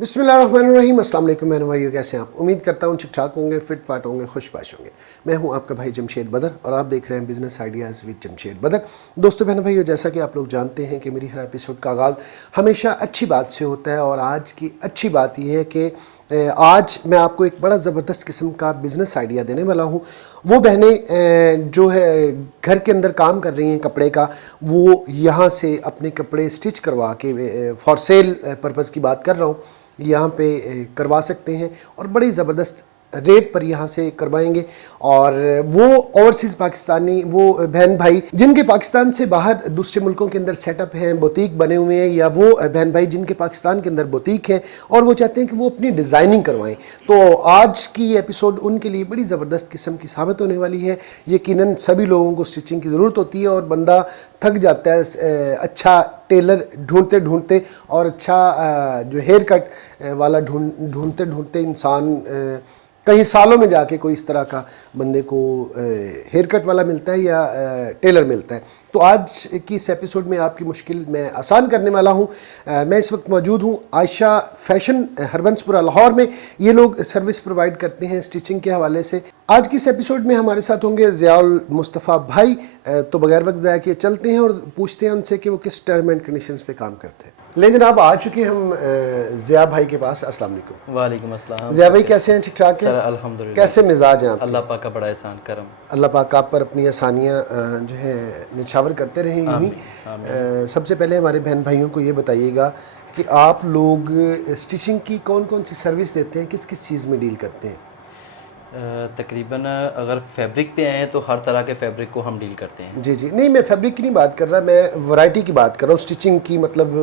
बिस्मिल्लाहिर्रहमानिर्रहीम, अस्सलाम वालेकुम मेरे भाइयों, कैसे हैं आप? उम्मीद करता हूँ ठीक ठाक होंगे, फिट फाट होंगे, खुशबाश होंगे। मैं हूँ आपका भाई जमशेद बदर और आप देख रहे हैं बिज़नेस आइडियाज़ विद जमशेद बदर। दोस्तों बहनों भाइयों, जैसा कि आप लोग जानते हैं कि मेरी हर एपिसोड का आगाज़ हमेशा अच्छी बात से होता है और आज की अच्छी बात यह है कि आज मैं आपको एक बड़ा ज़बरदस्त किस्म का बिज़नेस आइडिया देने वाला हूँ। वो बहनें जो है घर के अंदर काम कर रही हैं कपड़े का, वो यहाँ से अपने कपड़े स्टिच करवा के फॉर सेल पर्पज़ की बात कर रहा हूँ, यहाँ पे करवा सकते हैं और बड़ी ज़बरदस्त रेट पर यहाँ से करवाएंगे। और वो ओवरसीज़ पाकिस्तानी, वो बहन भाई जिनके पाकिस्तान से बाहर दूसरे मुल्कों के अंदर सेटअप हैं, बुटीक बने हुए हैं, या वो बहन भाई जिनके पाकिस्तान के अंदर बुटीक है और वो चाहते हैं कि वो अपनी डिज़ाइनिंग करवाएं, तो आज की एपिसोड उनके लिए बड़ी ज़बरदस्त किस्म की साबित होने वाली है। यकीनन सभी लोगों को स्टिचिंग की ज़रूरत होती है और बंदा थक जाता है अच्छा टेलर ढूंढते ढूंढते, और अच्छा जो हेयर कट वाला ढूंढते ढूंढते इंसान कई सालों में जाके कोई इस तरह का बंदे को हेयर कट वाला मिलता है या टेलर मिलता है। तो आज की इस एपिसोड में आपकी मुश्किल मैं आसान करने वाला हूँ। मैं इस वक्त मौजूद हूँ आयशा फैशन हरबंसपुरा लाहौर में। ये लोग सर्विस प्रोवाइड करते हैं स्टिचिंग के हवाले से। आज की इस एपिसोड में हमारे साथ होंगे ज़ियाउल मुस्तफ़ा भाई। तो बगैर वक्त ज़ाया किए चलते हैं और पूछते हैं उनसे कि वो किस टर्म एंड कंडीशंस पे काम करते हैं। ले जनाब, आ चुके हम ज़िया भाई के पास। अस्सलाम वालेकुम। वालेकुम अस्सलाम। ज़िया भाई कैसे हैं? ठीक ठाक हैं? अल्हम्दुलिल्लाह। कैसे मिजाज हैं आप? अल्लाह पाक का बड़ा एहसान करम। अल्लाह पाक आप पर अपनी आसानियाँ जो है निछावर करते रहें यूँ ही। सबसे पहले हमारे बहन भाइयों को ये बताइएगा कि आप लोग स्टिचिंग की कौन कौन सी सर्विस देते हैं, किस किस चीज़ में डील करते हैं? तकरीबन अगर फैब्रिक पे आए तो हर तरह के फैब्रिक को हम डील करते हैं। जी जी, नहीं मैं फैब्रिक की नहीं बात कर रहा, मैं वैरायटी की बात कर रहा हूँ। स्टिचिंग की मतलब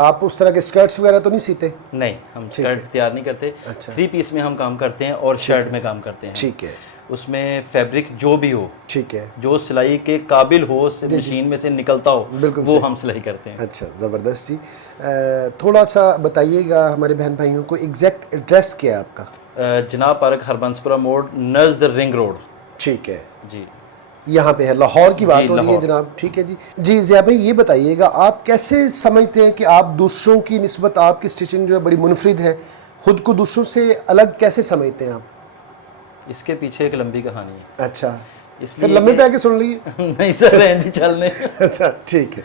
आप उस तरह के स्कर्ट्स वगैरह तो नहीं सीते? नहीं, हम स्कर्ट तैयार नहीं करते। अच्छा। 3 पीस में हम काम करते हैं और शर्ट में काम करते हैं। ठीक है। उसमें फैब्रिक जो भी हो, ठीक है, जो सिलाई के काबिल हो, मशीन में से निकलता हो, बिल्कुल वो हम सिलाई करते हैं। अच्छा, ज़बरदस्त जी। थोड़ा सा बताइएगा हमारे बहन भाइयों को एग्जैक्ट एड्रेस क्या है आपका? जनाब पार्क हरबंसपुरा मोड़ नज़द रिंग रोड। ठीक है जी, यहाँ पे है। लाहौर की बात हो रही है लाहौर। जनाब। ठीक है जी। जी ज़िया भाई, ये बताइएगा आप कैसे समझते हैं कि आप दूसरों की निस्बत आपकी स्टिचिंग जो है बड़ी मुनफरिद है, खुद को दूसरों से अलग कैसे समझते हैं आप? इसके पीछे एक लंबी कहानी है। अच्छा, इसलिए फिर लंबे पे आके सुन लीजिए। नहीं सर, रहने चलने। अच्छा ठीक है।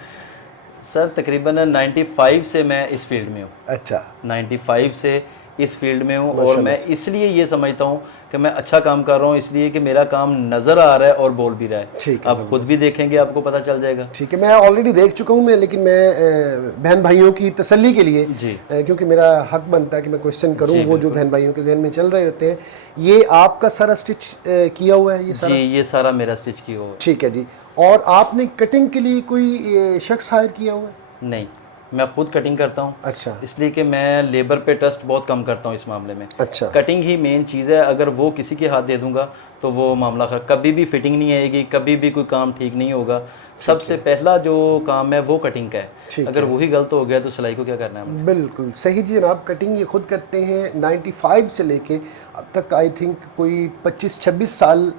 सर तकरीबन 95 से मैं इस फील्ड में हूँ। अच्छा, 95 से इस फील्ड में हूँ और मैं इसलिए ये समझता हूँ कि मैं अच्छा काम कर रहा हूँ, इसलिए कि मेरा काम नज़र आ रहा है और बोल भी रहा है। ठीक है, आप खुद भी देखेंगे, आपको पता चल जाएगा। ठीक है। मैं ऑलरेडी देख चुका हूँ मैं, लेकिन मैं बहन भाइयों की तसल्ली के लिए, क्योंकि मेरा हक बनता है कि मैं क्वेश्चन करूँ वो जो बहन भाइयों के जहन में चल रहे होते हैं। ये आपका सारा स्टिच किया हुआ है? ये सारा? जी, ये सारा मेरा स्टिच किया हुआ है। ठीक है जी। और आपने कटिंग के लिए कोई शख्स हायर किया हुआ है? नहीं, मैं खुद कटिंग करता हूँ। अच्छा, इसलिए कि मैं लेबर पे ट्रस्ट बहुत कम करता हूँ इस मामले में। अच्छा, कटिंग ही मेन चीज़ है। अगर वो किसी के हाथ दे दूंगा तो वो मामला कभी भी फिटिंग नहीं आएगी, कभी भी कोई काम ठीक नहीं होगा। सबसे पहला जो काम है वो कटिंग का है। अगर वही गलत हो गया तो सिलाई को क्या करना है हमने? बिल्कुल सही जी जनाब। कटिंग ये खुद करते हैं 95 से लेके अब तक। आई थिंक कोई 25-26 साल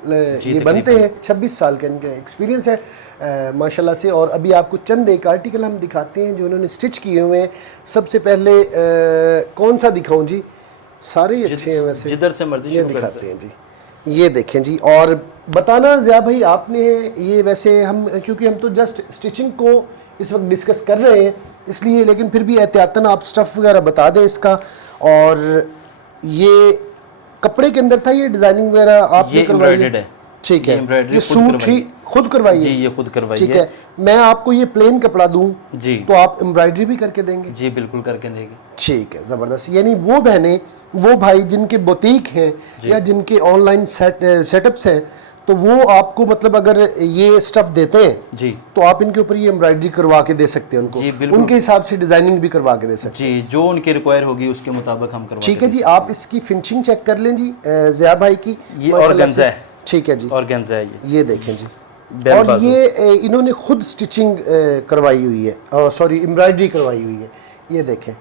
ये बनते हैं। 26 साल का इनका एक्सपीरियंस है माशाल्लाह से। और अभी आपको चंद एक आर्टिकल हम दिखाते हैं जो उन्होंने स्टिच किए हुए हैं। सबसे पहले कौन सा दिखाऊं जी? सारे ही अच्छे हैं वैसे, जिधर से मर्जी ये दिखाते हैं जी। ये देखें जी। और बताना ज़िया भाई आपने ये, वैसे हम क्योंकि हम तो जस्ट स्टिचिंग को इस वक्त डिस्कस कर रहे हैं इसलिए, लेकिन फिर भी एहतियातन आप स्टफ़ वगैरह बता दें इसका। और ये कपड़े के अंदर था, ये डिज़ाइनिंग वगैरह आपने करवाई है? ठीक है। ये सूट ही खुद करवाई है? जी, ये खुद करवाई है। ठीक है। मैं आपको ये प्लेन कपड़ा दूं जी तो आप एम्ब्रॉयडरी भी करके देंगे? जी बिल्कुल करके देंगे। ठीक है, ज़बरदस्त। यानी वो बहनें, वो भाई जिनके बुटीक हैं या जिनके ऑनलाइन सेटअप्स हैं, तो वो आपको मतलब अगर ये स्टफ देते हैं जी तो आप इनके ऊपर ये एम्ब्रॉयडरी करवा के दे सकते हैं उनको, जी, बिल्कुल। उनके हिसाब से डिजाइनिंग भी करवा के दे सकते हैं। जी, जो उनकी रिक्वायर होगी उसके मुताबिक हम करवा ठीक है जी, आप इसकी फिनिशिंग चेक कर लें जी ज़िया भाई की। ये माशाल्लाह ऑर्गेन्जा से। है। ठीक है जी, ऑर्गेन्जा है ये देखें जी। बेल और बाजू। ये इन्होंने खुद स्टिचिंग करवाई हुई है, सॉरी एम्ब्रॉयडरी करवाई हुई है, ये देखें।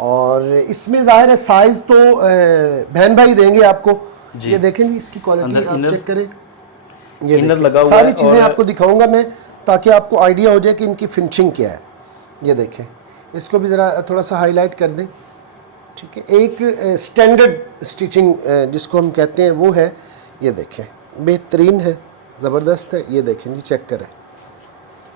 और इसमें जाहिर है साइज तो बहन भाई देंगे आपको। ये देखें जी, इसकी क्वालिटी अंदर आप इनर- चेक करें। ये इनर देखें, लगा हुआ सारी है चीज़ें और- आपको दिखाऊंगा मैं ताकि आपको आइडिया हो जाए कि इनकी फिनिशिंग क्या है। ये देखें, इसको भी ज़रा थोड़ा सा हाईलाइट कर दें। ठीक है, एक स्टैंडर्ड स्टिचिंग जिसको हम कहते हैं वो है। ये देखें, बेहतरीन है, ज़बरदस्त है। ये देखें जी, चेक करें।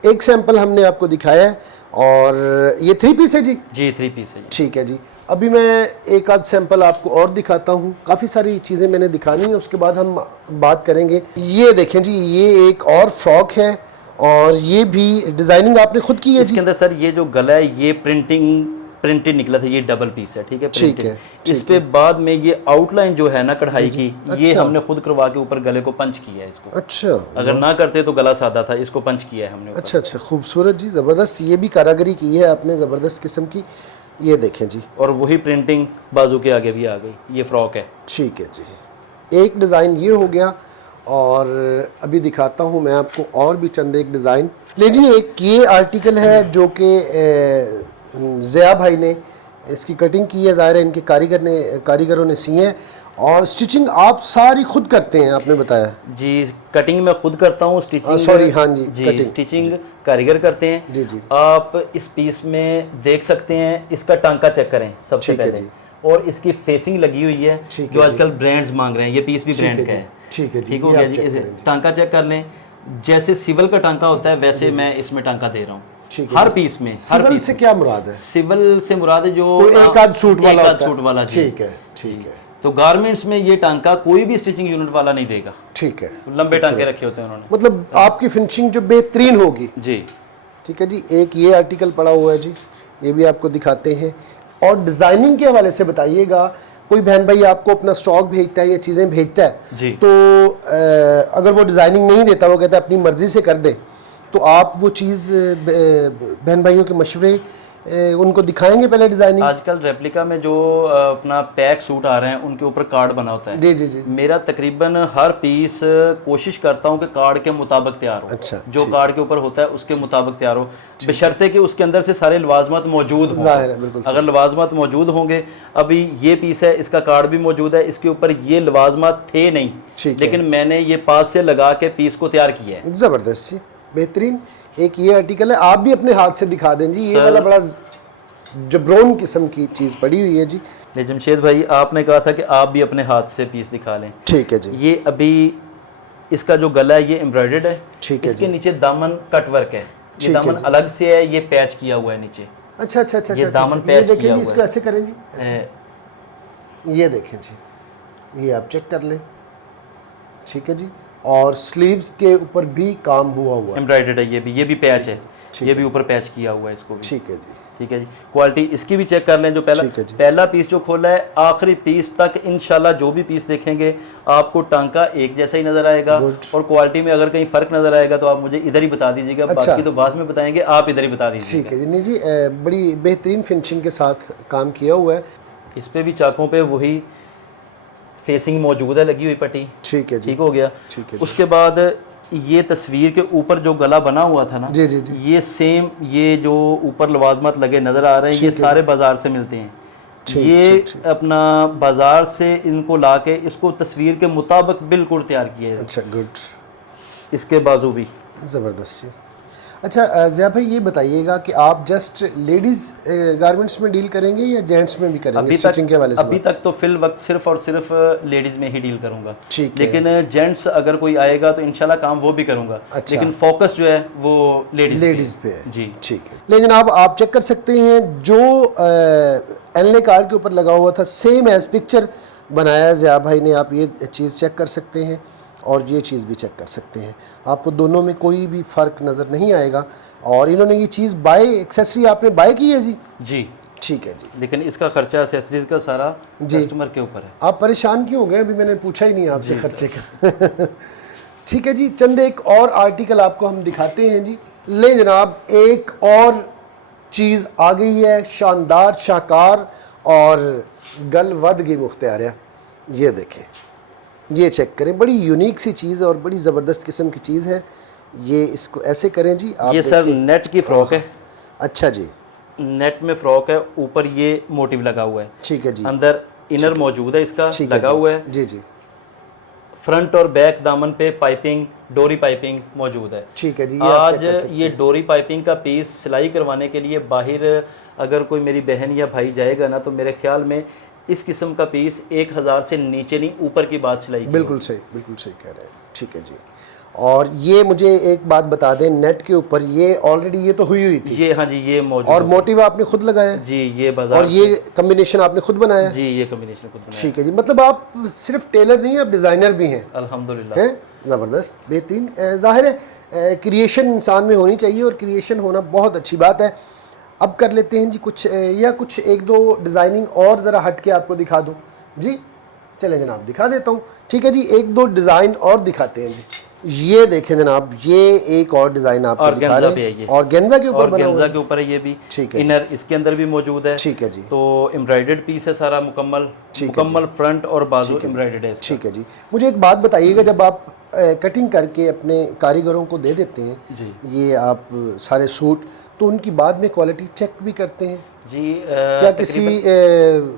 एक सैंपल हमने आपको दिखाया है और ये 3 पीस है जी। जी 3 पीस है जी। ठीक है जी, अभी मैं एक आध सैंपल आपको और दिखाता हूँ। काफ़ी सारी चीज़ें मैंने दिखानी है, उसके बाद हम बात करेंगे। ये देखें जी, ये एक और फ्रॉक है और ये भी डिज़ाइनिंग आपने खुद की है इसके जी। अंदर सर ये जो गला है ये प्रिंटेड निकला था, ये डबल पीस है। ठीक है, ठीक प्रिंटेड। है, ठीक इस पे बाद में ये आउटलाइन जो है ना कढ़ाई की, ये अच्छा। हमने खुद करवा के ऊपर गले को पंच किया है इसको। अच्छा अगर ना करते तो गला सादा था, इसको पंच किया है हमने ऊपर। अच्छा अच्छा, खूबसूरत जी, ज़बरदस्त। ये भी कारागरी की है आपने, ज़बरदस्त किस्म की। ये देखें जी, और वही प्रिंटिंग बाजू के आगे भी आ गई। ये फ्रॉक है। ठीक है जी। एक डिज़ाइन ये हो गया और अभी दिखाता हूँ मैं आपको और भी चंद एक डिज़ाइन। लीजिए, एक ये आर्टिकल है जो कि ज़िया भाई ने इसकी कटिंग की है। ज़ाहिर है इनके कारीगरों ने सी है और स्टिचिंग आप सारी खुद करते हैं, आपने बताया। जी, कटिंग मैं खुद करता हूँ, स्टिचिंग सॉरी, हाँ जी, कटिंग। स्टिचिंग कारीगर करते हैं। जी जी, आप इस पीस में देख सकते हैं, इसका टांका चेक करें सबसे ठीक है पहले। जी। और इसकी फेसिंग लगी हुई है, ठीक जो है आजकल ब्रांड्स मांग रहे हैं। ये पीस भी ब्रांड का है। ठीक है जी, ठीक हो ये गया आप जी। check इसे करें जी। टांका चेक कर लें, जैसे सिविल का टांका होता है वैसे मैं इसमें टांका दे रहा हूँ। ठीक है हर जी। पीस में, हर सिविल पीस से में। क्या मुराद है? सिविल से मुराद है जो कोई एक आध सूट वाला एक आध होता है। सूट वाला जी। ठीक है, ठीक है, तो गारमेंट्स में ये टांका कोई भी स्टिचिंग यूनिट वाला नहीं देगा। ठीक है। लंबे टांके रखे होते हैं उन्होंने। मतलब आपकी फिनिशिंग जो बेहतरीन होगी। जी ठीक है जी। एक ये आर्टिकल पड़ा हुआ है जी, ये भी आपको दिखाते हैं। और डिज़ाइनिंग के हवाले से बताइएगा, कोई बहन भाई आपको अपना स्टॉक भेजता है या चीज़ें भेजता है जी। तो अगर वो डिज़ाइनिंग नहीं देता, वो कहता है अपनी मर्ज़ी से कर दे, तो आप वो चीज़ बहन भाइयों के मशवरे उनको दिखाएंगे पहले डिज़ाइनिंग? आजकल रेप्लिका में जो अपना पैक सूट आ रहे हैं उनके ऊपर कार्ड बना होता है। जी जी जी। मेरा तकरीबन हर पीस कोशिश करता हूँ कि कार्ड के मुताबिक तैयार हो। अच्छा, जो कार्ड के ऊपर होता है उसके मुताबिक तैयार हो, बशर्ते कि उसके अंदर से सारे लवाजमत मौजूद हों। ज़ाहिर है, बिल्कुल अगर लवाजमत मौजूद होंगे, अभी ये पीस है, इसका कार्ड भी मौजूद है, इसके ऊपर ये लवाजमत थे नहीं, ठीक है। लेकिन मैंने ये पास से लगा के पीस को तैयार किया है। ज़बरदस्त जी, बेहतरीन। एक ये आर्टिकल है, आप भी अपने हाथ से दिखा दें जी। ये वाला बड़ा जबरोन किस्म की चीज़ पड़ी हुई है जी। ले जमशेद भाई, आपने कहा था कि आप भी अपने हाथ से पीस दिखा लें। ठीक है जी, ये अभी इसका जो गला है ये एम्ब्रॉयडर्ड है। ठीक है इसके नीचे दामन कट वर्क है। ये ठीक है दामन जी। अलग से है, ये पैच किया हुआ है नीचे। अच्छा अच्छा अच्छा ये अच्छा, दामन अच्छा। ये पैच देखें किया जी, हुआ इसको है। ऐसे करें जी, ऐसे। ये देखें जी, ये आप चेक कर लें। ठीक है जी। और स्लीव्स के ऊपर भी काम हुआ है। एम्ब्रॉयडर्ड है, ये भी पैच है। ठीक ये भी ऊपर पैच किया हुआ है इसको भी। ठीक है जी, ठीक है जी। क्वालिटी इसकी भी चेक कर लें। जो ठीक है जी। पहला पीस जो खोला है, आखिरी पीस तक इंशाल्लाह जो भी पीस देखेंगे आपको टांका एक जैसा ही नजर आएगा। Good। और क्वालिटी में अगर कहीं फर्क नजर आएगा तो आप मुझे इधर ही बता दीजिएगा। अच्छा। बाकी तो बाद में बताएंगे, आप इधर ही बता ठीक दीजिएगा। है जी। नहीं जी, बड़ी बेहतरीन फिनिशिंग के साथ काम किया हुआ है। इस पे भी चाकों पे वही फेसिंग मौजूद है, लगी हुई पट्टी। ठीक है जी, ठीक हो गया। ठीक है जी। उसके बाद ये तस्वीर के ऊपर जो गला बना हुआ था ना, जी जी जी, ये सेम, ये जो ऊपर लवाजमत लगे नज़र आ रहे हैं, ये सारे बाजार से मिलते हैं। ठीक, ये ठीक, ठीक। अपना बाजार से इनको लाके इसको तस्वीर के मुताबिक बिल्कुल तैयार किया है। अच्छा, गुड, इसके बाजू भी ज़बरदस्त जी। अच्छा ज़िया भाई, ये बताइएगा कि आप जस्ट लेडीज़ गारमेंट्स में डील करेंगे या जेंट्स में भी करेंगे स्टिचिंग के वाले से? अभी तक तो फिल वक्त सिर्फ और सिर्फ लेडीज़ में ही डील करूंगा। ठीक है। लेकिन जेंट्स अगर कोई आएगा तो इंशाल्लाह काम वो भी करूंगा। अच्छा। लेकिन फोकस जो है वो लेडीज़ पे है। जी। ठीक है। लेकिन आप चेक कर सकते हैं जो एनले कार्ड के ऊपर लगा हुआ था, सेम एज पिक्चर बनाया है ज़िया भाई ने। आप ये चीज़ चेक कर सकते हैं और ये चीज़ भी चेक कर सकते हैं, आपको दोनों में कोई भी फ़र्क नज़र नहीं आएगा। और इन्होंने ये चीज़ एक्सेसरी आपने बाय की है जी? जी ठीक है जी। लेकिन इसका खर्चा एक्सेसरीज का सारा जी। कस्टमर के ऊपर है। आप परेशान क्यों हो गए? अभी मैंने पूछा ही नहीं आपसे खर्चे का। ठीक है जी, चंद एक और आर्टिकल आपको हम दिखाते हैं जी। ले जनाब, एक और चीज़ आ गई है, शानदार, शाहकार और गल वध गई मुख्तियारिया। ये देखें, ये चेक करें, बड़ी यूनिक सी चीज़ है और बड़ी ज़बरदस्त किस्म की चीज़ है। ये इसको ऐसे करें जी, आप ये सर नेट की फ्रॉक है। अच्छा जी, नेट में फ्रॉक है, ऊपर ये मोटिव लगा हुआ है। ठीक है जी, अंदर इनर मौजूद है, इसका ठीक है लगा जी, हुआ है। जी जी, फ्रंट और बैक दामन पे पाइपिंग, डोरी पाइपिंग मौजूद है। ठीक है जी। ये आप आज चेक कर सकते ये डोरी पाइपिंग का पीस सिलाई करवाने के लिए बाहर अगर कोई मेरी बहन या भाई जाएगा ना, तो मेरे ख्याल में इस किस्म का पीस 1000 से नीचे नहीं, ऊपर की बात सिलाई की बिल्कुल सही कह रहे हैं। ठीक है जी। और ये मुझे एक बात बता दें, नेट के ऊपर ये ऑलरेडी ये तो हुई थी, ये हाँ जी, ये मौजूद और मोटिव आपने खुद लगाया जी, ये बाजार और ये कम्बिनेशन आपने खुद बनाया? जी, ये कॉम्बिनेशन खुद बनाया। ठीक है जी। मतलब आप सिर्फ टेलर नहीं, आप डिज़ाइनर भी हैं। अल्हम्दुलिल्लाह। हैं, ज़बरदस्त, बेहतरीन। ज़ाहिर है क्रिएशन इंसान में होनी चाहिए और क्रिएशन होना बहुत अच्छी बात है। अब कर लेते हैं जी कुछ या कुछ एक दो डिज़ाइनिंग और ज़रा हट के आपको दिखा दूँ जी। चलें जनाब, दिखा देता हूँ। ठीक है जी, एक दो डिज़ाइन और दिखाते हैं जी। ये देखें जनाब, ये एक और डिज़ाइन आपको दिखा रहे हैं, और गेंजा के ऊपर बना हुआ है। गेंजा के ऊपर है ये भी। ठीक है, इनर इसके अंदर भी मौजूद है। ठीक है जी। तो एम्ब्रॉयडर्ड पीस है सारा मुकम्मल, फ्रंट और बाजू एम्ब्रॉयडर्ड है। ठीक है जी। मुझे एक बात बताइएगा, जब आप कटिंग करके अपने कारीगरों को दे देते हैं ये आप सारे सूट, तो उनकी बाद में क्वालिटी चेक भी करते हैं जी? क्या किसी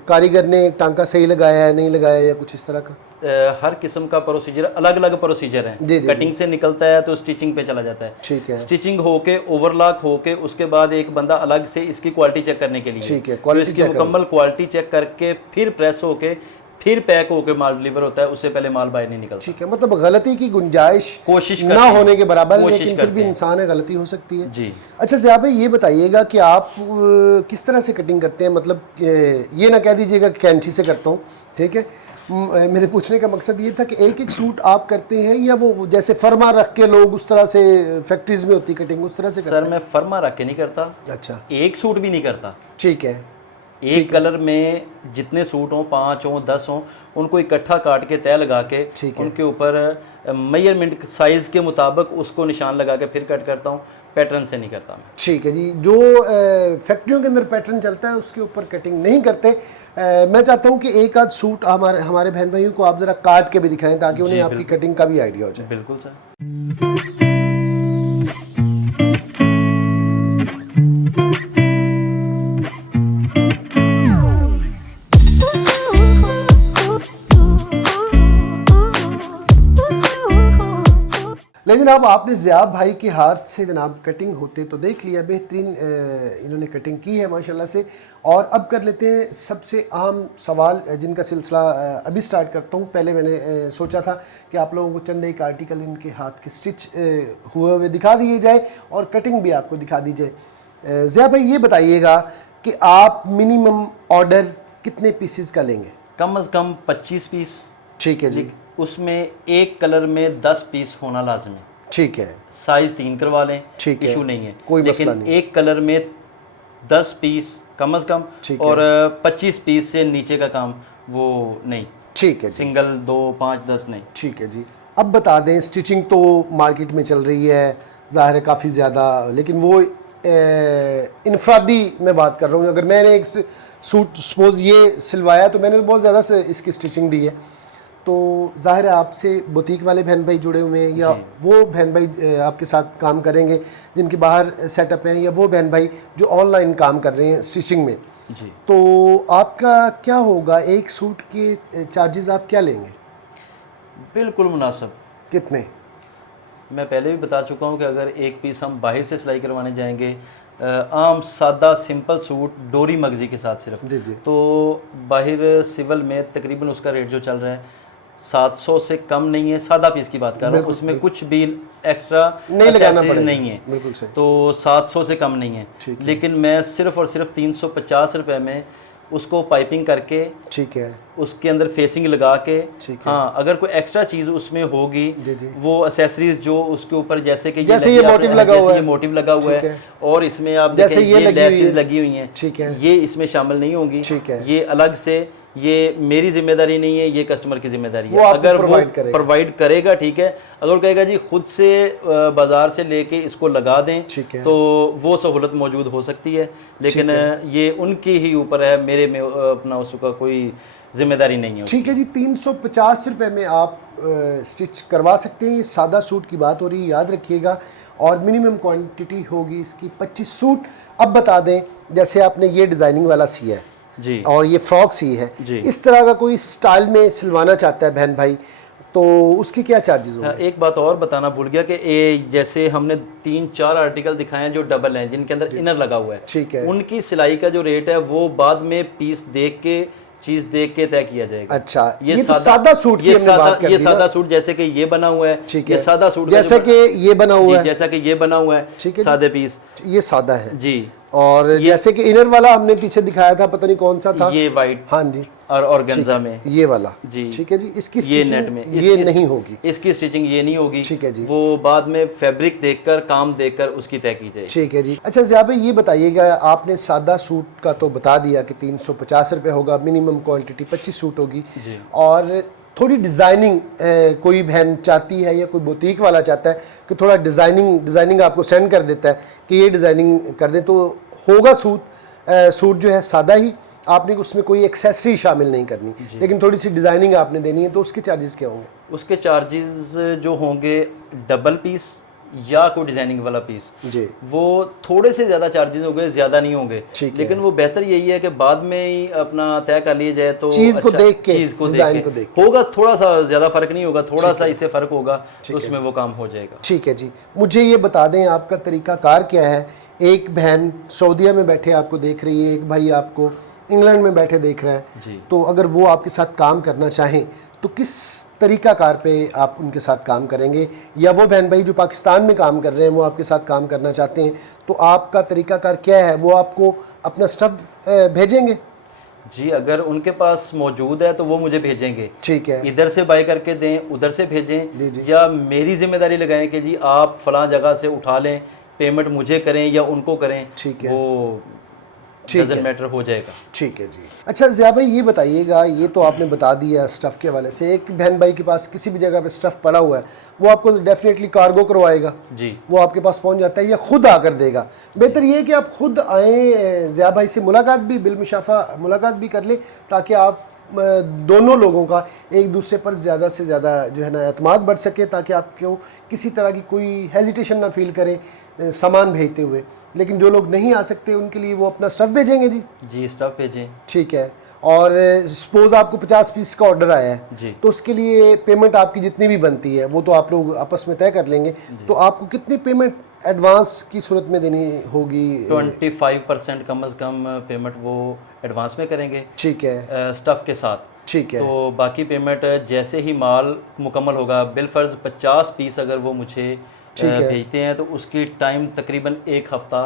कारीगर ने टांका सही लगाया है, नहीं लगाया, या कुछ इस तरह का? हर किस्म का प्रोसीजर, अलग अलग प्रोसीजर है। जी, जी, कटिंग से निकलता है तो स्टिचिंग पे चला जाता है। ठीक है। स्टिचिंग होके ओवरलॉक होके उसके बाद एक बंदा अलग से इसकी क्वालिटी चेक करने के लिए, ठीक है, तो क्वालिटी इसकी मुकम्मल क्वालिटी चेक करके फिर प्रेस होके फिर पैक होके माल डिलीवर होता है। उससे पहले माल बाहर नहीं निकलता। ठीक है, मतलब गलती की गुंजाइश कोशिश ना होने के बराबर है, लेकिन फिर करते भी हैं। इंसान है, गलती हो सकती है जी। अच्छा ज़िया भाई, ये बताइएगा कि आप किस तरह से कटिंग करते हैं? मतलब ये ना कह दीजिएगा कि कैंची से करता हूँ, ठीक है। मेरे पूछने का मकसद ये था कि एक एक सूट आप करते हैं, या वो जैसे फर्मा रख के लोग उस तरह से फैक्ट्रीज में होती कटिंग, उस तरह से करते हैं? सर मैं फर्मा रख के नहीं करता। अच्छा, एक सूट भी नहीं करता। ठीक है। एक कलर में जितने सूट हों, 5 हों, 10 हों, उनको इकट्ठा काट के तय लगा के उनके ऊपर मेजरमेंट साइज़ के मुताबिक उसको निशान लगा के फिर कट करता हूँ। पैटर्न से नहीं करता मैं। ठीक है जी। जो फैक्ट्रियों के अंदर पैटर्न चलता है उसके ऊपर कटिंग नहीं करते। मैं चाहता हूँ कि एक आध सूट हमारे बहन भाइयों को आप ज़रा काट के भी दिखाएं, ताकि उन्हें आपकी कटिंग का भी आइडिया हो जाए। बिल्कुल सर। लेकिन जनाब, आपने ज़ियाब भाई के हाथ से जनाब कटिंग होते तो देख लिया, बेहतरीन इन्होंने कटिंग की है माशाल्लाह से। और अब कर लेते हैं सबसे अहम सवाल, जिनका सिलसिला अभी स्टार्ट करता हूँ। पहले मैंने सोचा था कि आप लोगों को चंद एक आर्टिकल इनके हाथ के स्टिच हुए हुए दिखा दिए जाए और कटिंग भी आपको दिखा दी जाए। ज़िया भाई, ये बताइएगा कि आप मिनिमम ऑर्डर कितने पीसीस का लेंगे? कम से कम 25 पीस। ठीक है जी। उसमें एक कलर में 10 पीस होना लाजमी है। ठीक है। साइज 3 करवा लें, ठीक है, इशू नहीं है, कोई मसला लेकिन नहीं। एक कलर में 10 पीस कम से कम, और 25 पीस से नीचे का काम वो नहीं। ठीक है जी। सिंगल 2, 5, 10 नहीं। ठीक है जी। अब बता दें, स्टिचिंग तो मार्केट में चल रही है ज़ाहिर है काफ़ी ज़्यादा, लेकिन वो इनफरादी मैं बात कर रहा हूँ। अगर मैंने एक सूट सपोज़ ये सिलवाया तो मैंने बहुत ज़्यादा से इसकी स्टिचिंग दी है, तो ज़ाहिर है आपसे बुटीक वाले बहन भाई जुड़े हुए हैं, या वो बहन भाई आपके साथ काम करेंगे जिनके बाहर सेटअप हैं, या वो बहन भाई जो ऑनलाइन काम कर रहे हैं स्टिचिंग में जी। तो आपका क्या होगा? एक सूट के चार्जेस आप क्या लेंगे? बिल्कुल मुनासिब। कितने? मैं पहले भी बता चुका हूँ कि अगर एक पीस हम बाहर से सिलाई करवाने जाएंगे, आम सादा सिंपल सूट डोरी मगजी के साथ सिर्फ, जी जी, तो बाहर सिविल में तकरीबन उसका रेट जो चल रहा है 700 से कम नहीं है। सादा पीस की बात कर रहा हूँ, उसमें कुछ भी एक्स्ट्रा नहीं लगाना पड़ेगा, नहीं है। बिल्कुल सही। तो 700 से कम नहीं है। लेकिन मैं सिर्फ और सिर्फ 350 रुपये में उसको पाइपिंग करके ठीक है, उसके अंदर फेसिंग लगा के, ठीक है। हाँ अगर कोई एक्स्ट्रा चीज उसमें होगी जी जी, वो एक्सेसरीज जो उसके ऊपर जैसे कि जैसे लगी ये आपने- मोटिव लगा जैसे हुआ ये है, मोटिव लगा हुआ ठीक है है। और इसमें आप जैसे देखें ये लगी हुई लेसेस है, लगी हुई हैं, ठीक है, ये इसमें शामिल नहीं होंगी, ठीक है। ये अलग से, ये मेरी जिम्मेदारी नहीं है, ये कस्टमर की जिम्मेदारी वो है। आपको अगर वो provide करेगा। प्रोवाइड करेगा ठीक है, अगर वो कहेगा जी खुद से बाजार से लेके इसको लगा दें ठीक है। तो वो सहूलत मौजूद हो सकती है, लेकिन ये उनकी ही ऊपर है, मेरे में अपना उसका कोई जिम्मेदारी नहीं है। ठीक है जी। 350 रुपये में आप स्टिच करवा सकते हैं। ये सादा सूट की बात हो रही है, याद रखिएगा, और मिनिमम क्वांटिटी होगी इसकी 25 सूट। अब बता दें, जैसे आपने ये डिज़ाइनिंग वाला सिया है जी और ये फ्रॉक सी है, जी। इस तरह का कोई स्टाइल में सिलवाना चाहता है बहन भाई, तो उसके क्या चार्जेस होंगे? एक बात और बताना भूल गया कि जैसे हमने 3-4 आर्टिकल दिखाए हैं जो डबल हैं, जिनके अंदर इनर लगा हुआ है, ठीक है। उनकी सिलाई का जो रेट है वो बाद में पीस देख के, चीज देख के तय किया जाएगा। अच्छा, ये तो सादा सूट की हमने बात कर ये दी ना। सादा सूट जैसे कि ये बना हुआ है, ठीक ये है, सादा सूट का जैसे जो कि ये बना हुआ है, जैसा कि ये बना हुआ है, ठीक है जी। सादे पीस, ये सादा है जी। और जैसे कि इनर वाला हमने पीछे दिखाया था, पता नहीं कौन सा था, ये वाइट हाँ जी, और ऑर्गेन्जा में, ये वाला जी। ठीक है जी। इसकी ये stitching नेट में ये नहीं होगी, इसकी स्टिचिंग ये नहीं होगी, ठीक है जी। वो बाद में फैब्रिक देखकर, काम देखकर उसकी तय की जाएगी। ठीक है जी। अच्छा ज़िया भाई, ये बताइएगा, आपने सादा सूट का तो बता दिया कि 350 रुपये होगा, मिनिमम क्वांटिटी 25 सूट होगी, और थोड़ी डिज़ाइनिंग कोई बहन चाहती है या कोई बुटीक वाला चाहता है कि थोड़ा डिज़ाइनिंग आपको सेंड कर देता है कि ये डिज़ाइनिंग कर दे, तो होगा सूट जो है सादा ही, आपने उसमें कोई एक्सेसरी शामिल नहीं करनी, लेकिन थोड़ी सी डिज़ाइनिंग आपने देनी है, तो उसके चार्जेस क्या होंगे? उसके चार्जेस जो होंगे, डबल पीस या कोई डिजाइनिंग वाला पीस, जी, वो थोड़े से ज़्यादा चार्जेस होंगे, ज़्यादा नहीं होंगे, ठीक है। लेकिन वो बेहतर यही है कि बाद में ही अपना तय कर लिया जाए, तो चीज़ को देख के, चीज़ को डिज़ाइन देख को के देख के। होगा, थोड़ा सा ज़्यादा फर्क नहीं होगा, थोड़ा सा इससे फ़र्क होगा, तो उसमें वो काम हो जाएगा। ठीक है जी। मुझे ये बता दें, आपका तरीक़ाकार क्या है? एक बहन सऊदीया में बैठे आपको देख रही है, एक भाई आपको इंग्लैंड में बैठे देख रहा है, जी। तो अगर वो आपके साथ काम करना चाहें तो किस तरीक़ाकार पे आप उनके साथ काम करेंगे? या वो बहन भाई जो पाकिस्तान में काम कर रहे हैं वो आपके साथ काम करना चाहते हैं, तो आपका तरीक़ाकार क्या है? वो आपको अपना स्टफ़ भेजेंगे? जी, अगर उनके पास मौजूद है तो वो मुझे भेजेंगे, ठीक है, इधर से बाय करके दें, उधर से जी, भेजें, जी। या मेरी जिम्मेदारी लगाएं कि जी आप फलां जगह से उठा लें, पेमेंट मुझे करें या उनको करें, ठीक है। वो ठीक डजंट है। मैटर हो जाएगा। ठीक है जी। अच्छा ज़िया भाई, ये बताइएगा, ये तो आपने बता दिया स्टफ़ के हवाले से, एक बहन भाई के पास किसी भी जगह पे स्टफ़ पड़ा हुआ है, वो आपको डेफिनेटली कार्गो करवाएगा, जी, वो आपके पास पहुंच जाता है, या खुद आकर देगा? बेहतर ये है कि आप खुद आएँ, ज़िया भाई से मुलाकात भी, बिलमुशाफा मुलाकात भी कर लें, ताकि आप दोनों लोगों का एक दूसरे पर ज़्यादा से ज़्यादा जो है ना एतमाद बढ़ सके, ताकि आपको किसी तरह की कोई हेजिटेशन ना फील करे सामान भेजते हुए। लेकिन जो लोग नहीं आ सकते उनके लिए वो अपना स्टफ़ भेजेंगे जी? जी, स्टफ भेजें। ठीक है। और सपोज़ आपको 50 पीस का ऑर्डर आया है, जी, तो उसके लिए पेमेंट आपकी जितनी भी बनती है वो तो आप लोग आपस में तय कर लेंगे, तो आपको कितनी पेमेंट एडवांस की सूरत में देनी होगी? 25% कम से कम पेमेंट वो एडवांस में करेंगे, ठीक है, स्टफ के साथ। ठीक है, तो बाकी पेमेंट जैसे ही माल मुकम्मल होगा, बिलफर्ज 50 पीस अगर वो मुझे ठीक है। भेजते हैं, तो उसकी टाइम तकरीबन 1 हफ्ता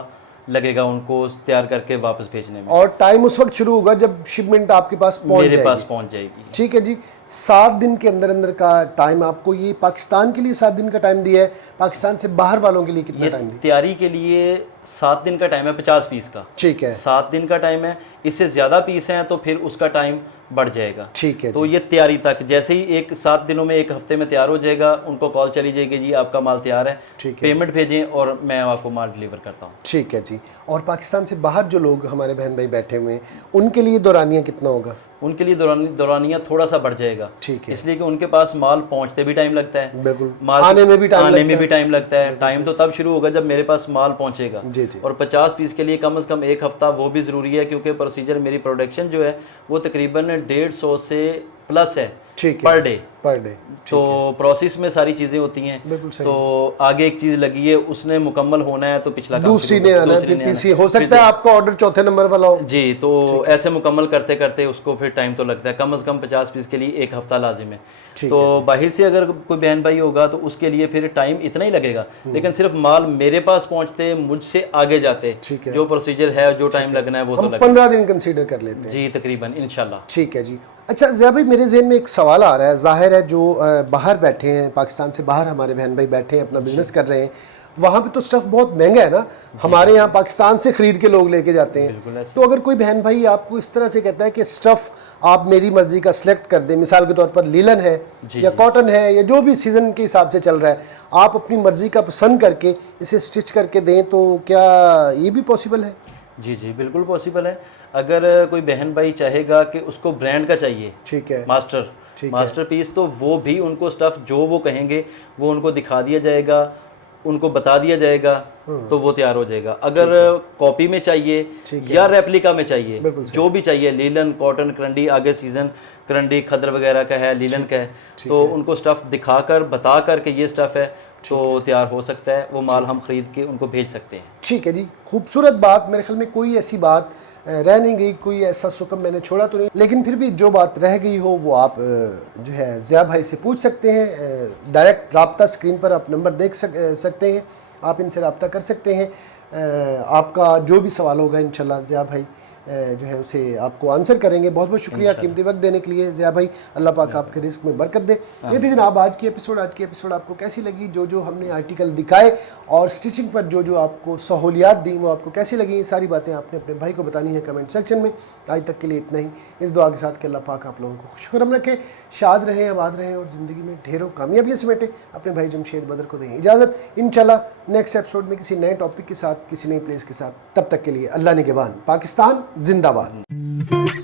लगेगा उनको तैयार करके वापस भेजने में, और टाइम उस वक्त शुरू होगा जब शिपमेंट आपके पास पहुंच मेरे जाएगी? पास पहुंच जाएगी। ठीक है जी। 7 दिन के अंदर अंदर का टाइम आपको, ये पाकिस्तान के लिए 7 दिन का टाइम दिया है, पाकिस्तान से बाहर वालों के लिए कितना ये टाइम दिया? तैयारी के लिए 7 दिन का टाइम है, 50 पीस का ठीक है, 7 दिन का टाइम है। इससे ज़्यादा पीस हैं तो फिर उसका टाइम बढ़ जाएगा। ठीक है तो जी। ये तैयारी तक, जैसे ही 7 दिनों में, 1 हफ्ते में तैयार हो जाएगा, उनको कॉल चली जाएगी, जी आपका माल तैयार है, ठीक है, पेमेंट भेजें और मैं आपको माल डिलीवर करता हूँ। ठीक है जी। और पाकिस्तान से बाहर जो लोग हमारे बहन भाई बैठे हुए हैं, उनके लिए दौरानिया कितना होगा? उनके लिए दौरानिया थोड़ा सा बढ़ जाएगा, ठीक है, इसलिए कि उनके पास माल पहुंचते भी टाइम लगता है, बिल्कुल, माल आने में भी टाइम आने में लगता भी टाइम लगता है। टाइम तो तब शुरू होगा जब मेरे पास माल पहुंचेगा, जी जी, और 50 पीस के लिए कम से कम 1 हफ्ता वो भी ज़रूरी है, क्योंकि प्रोसीजर, मेरी प्रोडक्शन जो है वो तकरीबन 150 से प्लस है, ठीक है, पर डे। तो प्रोसेस में सारी चीजें होती हैं। बिल्कुल सही। तो आगे एक चीज लगी है, उसने मुकम्मल होना है तो पिछला काम दूसरी ने आना है, फिर तीसरी, हो सकता है आपका ऑर्डर चौथे नंबर वाला हो जी। तो ऐसे मुकम्मल करते करते उसको फिर टाइम तो लगता है, कम से कम 50 पीस के लिए 1 हफ्ता लाजिम है। तो बाहर से अगर कोई बहन भाई होगा तो उसके लिए फिर टाइम इतना ही लगेगा, लेकिन सिर्फ माल मेरे पास पहुंचते मुझसे आगे जाते जो प्रोसीजर है, जो टाइम लगना है वो तो लगेगा। 15 दिन कंसीडर कर लेते हैं जी तकरीबन, इंशाल्लाह। ठीक है जी। अच्छा ज़िया भाई, मेरे जहन में एक सवाल आ रहा है, जाहिर है जो बाहर बैठे हैं, पाकिस्तान से बाहर हमारे बहन भाई बैठे हैं, अपना बिजनेस कर रहे हैं, वहाँ पे तो स्टफ़ बहुत महंगा है ना, हमारे यहाँ पाकिस्तान से ख़रीद के लोग लेके जाते हैं। तो अगर कोई बहन भाई आपको इस तरह से कहता है कि स्टफ़ आप मेरी मर्ज़ी का सिलेक्ट कर दें, मिसाल के तौर पर लीलन है या कॉटन है या जो भी सीज़न के हिसाब से चल रहा है, आप अपनी मर्ज़ी का पसंद करके इसे स्टिच करके दें, तो क्या ये भी पॉसिबल है? जी जी बिल्कुल पॉसिबल है। अगर कोई बहन भाई चाहेगा कि उसको ब्रांड का चाहिए, ठीक है, मास्टर पीस, तो वो भी उनको स्टफ़ जो वो कहेंगे वो उनको दिखा दिया जाएगा, उनको बता दिया जाएगा, तो वो तैयार हो जाएगा। अगर कॉपी में चाहिए या रेप्लिका में चाहिए, जो भी चाहिए, लीलन, कॉटन, करंडी, आगे सीजन करंडी खदर वगैरह का है, लीलन का है, तो उनको स्टफ़ दिखाकर बता कर के ये स्टफ़ है तो तैयार हो सकता है, वो माल हम खरीद के उनको भेज सकते हैं। ठीक है जी, खूबसूरत बात। मेरे ख्याल में कोई ऐसी बात रह नहीं गई, कोई ऐसा सुकम मैंने छोड़ा तो नहीं, लेकिन फिर भी जो बात रह गई हो वो आप जो है ज़िया भाई से पूछ सकते हैं। डायरेक्ट राब्ता स्क्रीन पर आप नंबर देख सकते हैं, आप इनसे रब्ता कर सकते हैं। आपका जो भी सवाल होगा इंशाल्लाह ज़िया भाई जो है उसे आपको आंसर करेंगे। बहुत बहुत शुक्रिया कीमती वक्त देने के लिए ज़िया भाई, अल्लाह पाक आपके रिस्क में बरकत दे। ये थी जनाब आज की एपिसोड आपको कैसी लगी? जो जो हमने आर्टिकल दिखाए और स्टिचिंग पर जो जो आपको सहूलियात दी वो आपको कैसी लगी, सारी बातें आपने अपने भाई को बतानी है कमेंट सेक्शन में। आज तक के लिए इतना ही, इस दुआ के साथ कि अल्लाह पाक आप लोगों को खुशखुरम रखे, शाद रहें, आबाद रहें और ज़िंदगी में ढेरों कामयाबियाँ समेटे। अपने भाई जमशेद बदर को दें इजाज़त, इंशाल्लाह नेक्स्ट एपिसोड में किसी नए टॉपिक के साथ, किसी नई प्लेस के साथ। तब तक के लिए अल्लाह निगहबान। पाकिस्तान जिंदाबाद।